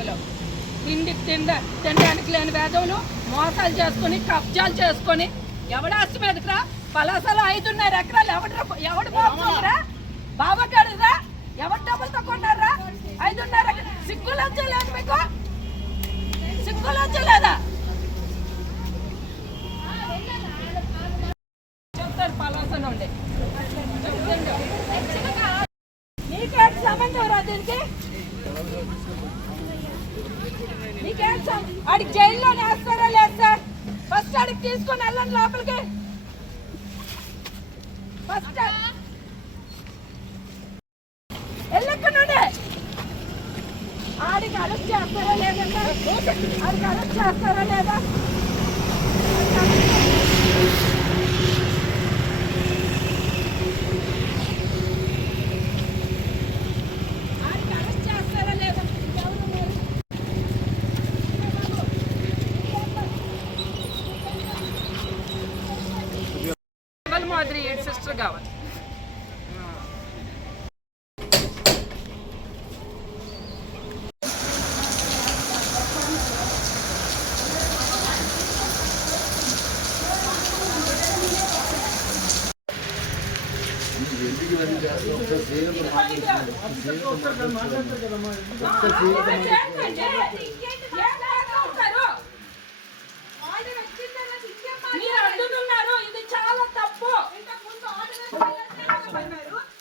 వేధవులు తినడానికి లేని వేధవులు మోసాలు చేసుకొని కబ్జాలు చేసుకొని ఎవడాస్తి మీదకిరా పలాసలో 5.5 ఎకరాలు ఎవడు బాబురా బాబా గారురా ఎవరు డబ్బులతో కొన్నారా 5.5 ఎకరాలు సిగ్గులు వచ్చలేదు మీకు సిగ్గులు వచ్చలేదా చెప్తారు పలాస నుండి నీకేంటి సంబంధం రా దీనికి నీకేంటి ఆడికి జైల్లో వేస్తారా లేదు సార్ ఫస్ట్ ఆడికి తీసుకొని వెళ్ళండి లోపలికి ఫస్ట్ వెళ్ళక్కడే ఆడికి అరెస్ట్ చేస్తారా లేదంటే ఆడికి అరెస్ట్ చేస్తారా లేదా మాదిరి 8 సిస్టర్ కావాలి ఇది చాలా తప్పు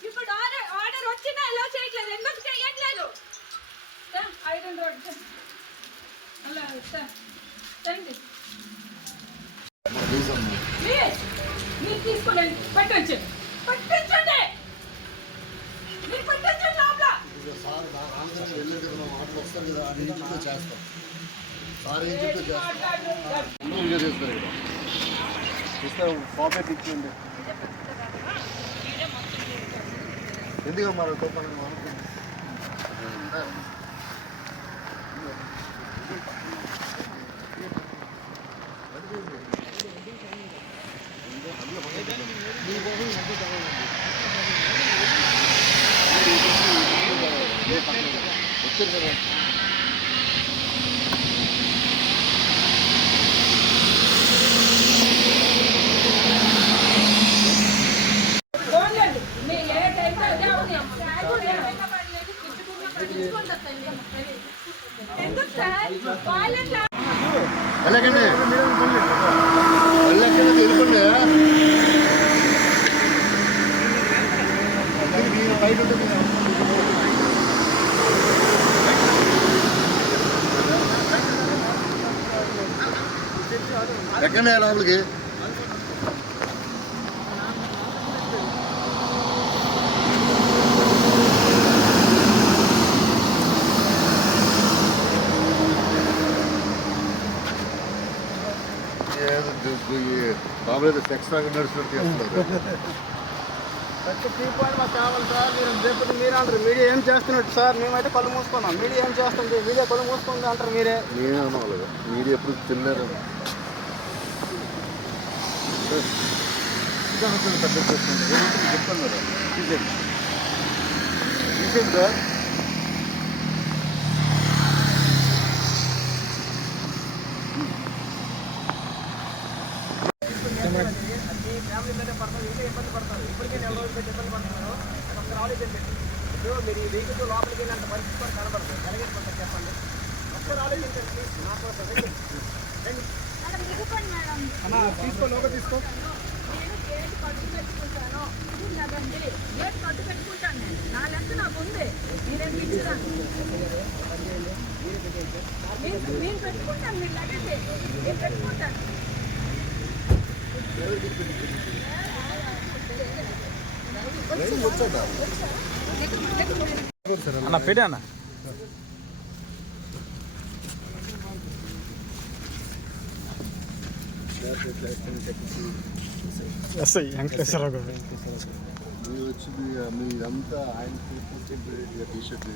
ఇప్పుడు ఆర్డర్ వచ్చినా ఎలా చేయట్లేదు ఎందుకు చేయట్లేదు ఐరన్ రోడ్ అలా మీరు తీసుకోండి పట్టించండి మీరు పట్టించండి ఎందుకు మరి వచ్చారు కదా వెళ్ళకండి వెళ్ళకండి వెళ్ళిపోండి బయట ఉంటుంది ఎక్కండి లోపలికి బాబు సెక్స్ నడుస్తున్నట్టు చేస్తున్నారు మాకు కావాలి సార్ మీరు రేపు మీరు అంటారు మీడియా ఏం చేస్తున్నట్టు సార్ మేమైతే కళ్ళు మూసుకున్నాం మీడియా ఏం చేస్తుంది మీడియా కళ్ళు మూసుకుంది అంటారు మీరే నేనే అన్నవాళ్ళు మీడియా ఎప్పుడు తిన్నారు పెద్ద చెప్తాను కదా తీసేయండి సార్ ఫ్యామిలీలోనే పడతారు ఇంకా ఇబ్బంది పడతారు ఇప్పటికే 4 రోజులు పెట్టి ఇబ్బంది పడుతున్నారు ఒకసారి ఆలోచించండి ఇప్పుడు మీరు ఈ వెహికల్ లోపలికి వెళ్ళి అంత పరిస్థితి కూడా కనబడుతుంది కలిగేసుకుంటారు చెప్పండి ఒకసారి ఆలోచించండి ప్లీజ్ నా కోసం తీసుకో లోపల తీసుకో నేను గేట్ కట్టు పెట్టుకుంటాను కదండి గేట్ కట్టు పెట్టుకుంటాను నేను నా లెక్క నాకు ఉంది మీరేం ఇచ్చిరాను నేను పెట్టుకుంటాను మీరు లగండి నేను పెట్టుకుంటాను అన్న పెట్టి అన్న వెంకటేశ్వరరావు గారు మీరు వచ్చింది మీరంతా ఆయన టీషర్ట్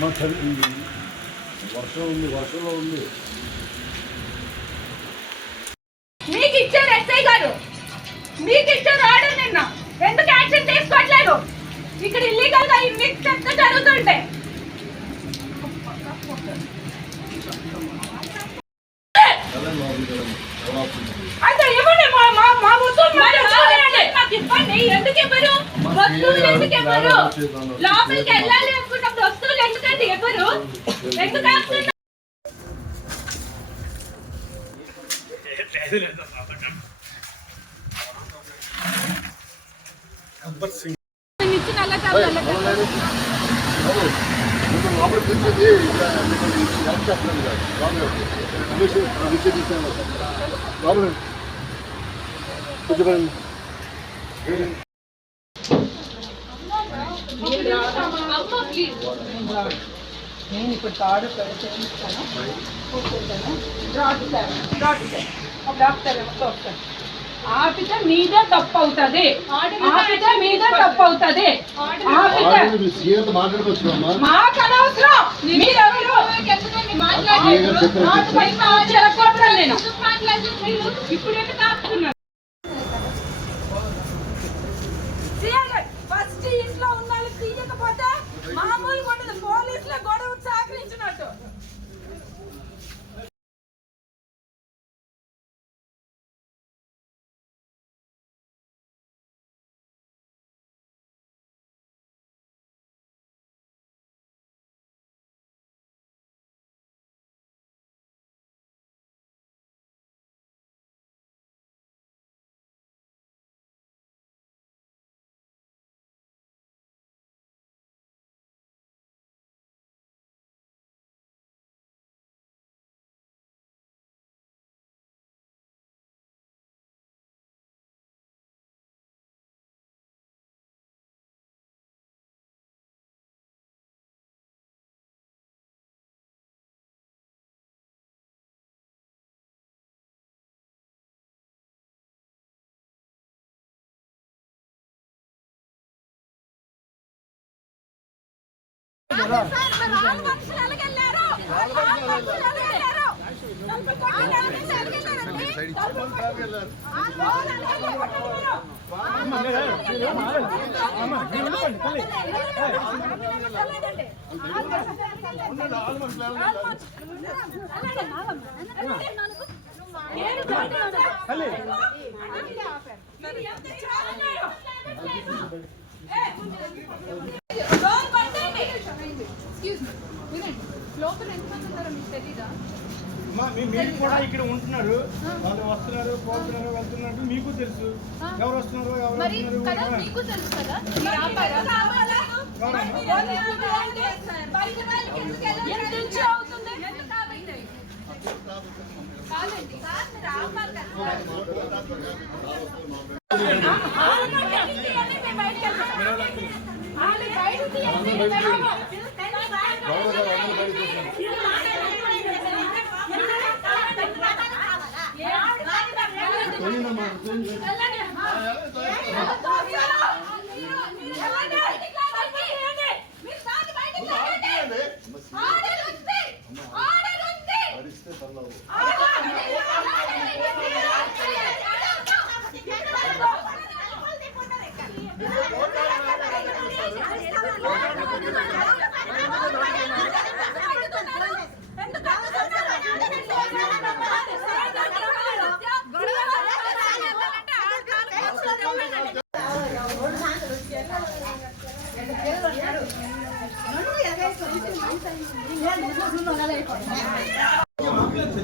మా చదివి వర్షం ఉంది వర్షంలో ఉంది మీకు ఇచ్చారు ఎస్ఐ గారు మీకు ఇచ్చారు ఆర్డర్ నిన్న ఎందుకు యాక్షన్ తీసుకోవట్లేదు ఇక్కడ ఇల్లీగల్ గా ఈ మిక్స్ ఎంత జరుగుతుంటే వస్తువులు ఎందుకు ఎవరు లోపలికి వెళ్ళాలి అనుకున్నప్పుడు వస్తువులు ఎందుకండి ఎవరు ఎందుకు ఆపుతున్నారు? లోపల పిలిచేది హెల్ప్ చేస్తున్నాను కాదు లోపల కూర్చోబడండి. నేను ఇప్పుడు తాడు చేయిస్తాను కూర్చుంటాను. డాక్టర్ ఎవరితో వస్తాను. ఆపితే మీదే తప్పు అవుతుంది. ఆపితే మీదే తప్పు అవుతుంది. మాకు అనవసరం. మీరెవరు నేను ఇప్పుడు ఎందుకు ఆపుతున్నారు? ఫస్ట్ ఇంట్లో ఉన్న వాళ్ళు తీయకపోతే మామూలుగా ఉండదు. పోలీసుల గొడవ సహకరించినట్టు. లోపల ఎంతమంది ఉన్నారో మీకు తెలీదా? మీరు కూడా ఇక్కడ ఉంటున్నారు, వాళ్ళు వస్తున్నారు పోతున్నారు వెళ్తున్నారు మీకు తెలుసు. ఎవరు వస్తున్నారు ఎవరు మీకు తెలుసు కదా.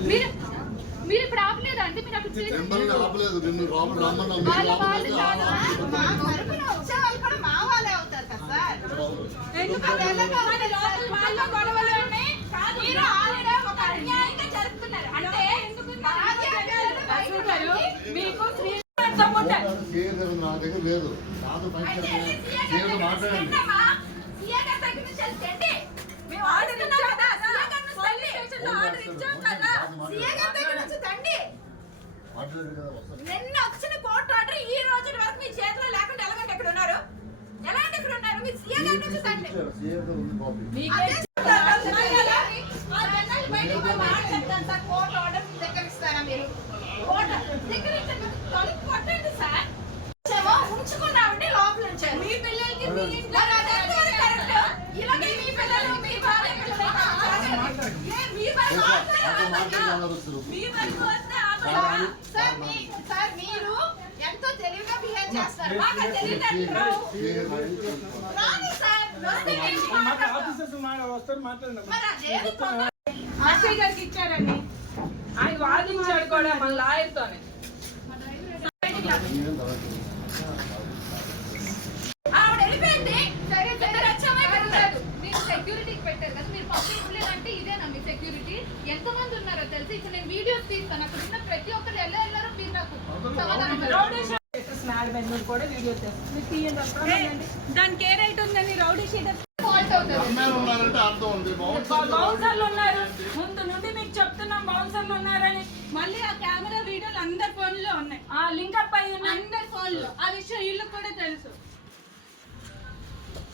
మీరు ఇప్పుడు ఆపలేదా అండి? మీరు అప్పుడు ఆపలేదు. నిన్ను లోపల రమ్మన్నా మా వాళ్ళే అవుతారు కదా సార్. మీరు ఆల్రెడీ ఒక అన్యాయంగా జరుపుతున్నారు. అంటే మీకు నా దగ్గర లేదు. నాతో మాట్లాడండి. నిన్న వచ్చిన కోర్టు ఆర్డర్ ఈ రోజు వరకు మీ చేతిలో లేకుండా ఎలాగంటే ఎక్కడ ఉన్నారు? ఎలాంటి ఎక్కడ ఉన్నారు? మీ సీఏ గారి నుంచి తండ్రి కోర్టు ఆర్డర్ దగ్గర ఇస్తారా? మీరు కోర్టు దగ్గర కొట్టండి సార్. ఉంచుకున్నామంటే లోపల ఉంచారు. మీ పిల్లలకి మీ ఇంట్లో ఇలాగే మీ పిల్లలు మీ భార్య సార్ మీరు ఎంతో తెలివిగా బిహేవ్ చేస్తారు. మాకు ఆ తెలివితేటలు రావు. రాదు సార్. వస్తే మేము మాట్లాడతాం. మరి అదేది పొందాలి. ఆర్సీ గారికి ఇచ్చారని ఆయన వాదించాడు కూడా మన లాయర్తోనే. ఆవిడ వెళ్ళిపోయింది. సరే ఇద్దరు వచ్చామే పెట్టారు. మీరు సెక్యూరిటీకి పెట్టారు కదా, మీరు పబ్లిక్ ప్లేస్ అంటే ఇదేనా మీ సెక్యూరిటీ? ఎంతమంది ఉన్నారో తెలిసి ఇప్పుడు నేను వీడియోస్ తీస్తాను, అక్కడ ఉన్న ప్రతి ఒక్కరు ఎలా వెళ్ళారో మీరు నాకు సమాధానం రౌడీ షీటర్స్ మేడం కూడా వీడియో చేస్తాను. దానికి ఏ రైట్ ఉందని రౌడీ షీటర్స్ ఫాల్ట్ అవుతుంది. అమ్మాయిలు ఉన్నారంటే అర్థం ఉంది. బౌన్సర్లు ఉన్నారు, ముందు నుండి మీకు చెప్తున్నాం బౌన్సర్లు ఉన్నారని. మళ్ళీ ఆ కెమెరా వీడియోలు అందరి ఫోన్ లో ఉన్నాయి, ఆ లింక్ అప్ అయి ఉన్నాయి అందరి ఫోన్ లో. ఆ విషయం వీళ్ళకి కూడా తెలుసు.